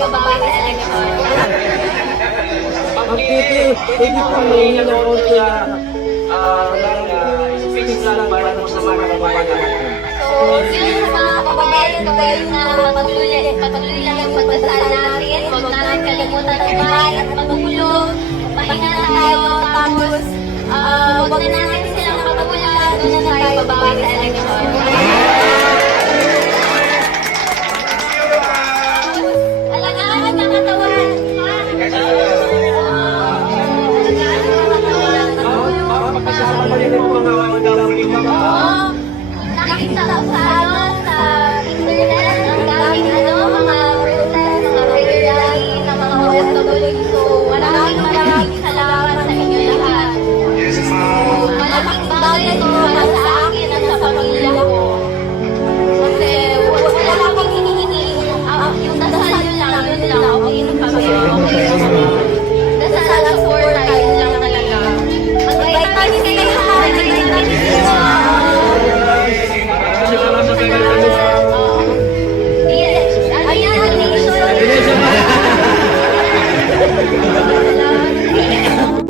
tayo babawi sa eleksyon. Pwede pong may nanonood sa fix lang para sa mga kababayan natin. So, yun sa mga kababayan ko guys na patuloy lang yung pagdasal natin. Huwag natin kalimutan ang bahay at magulong. Pahinga na tayo, tapos huwag na natin silang makabulan. Doon na tayo babawi sa eleksyon.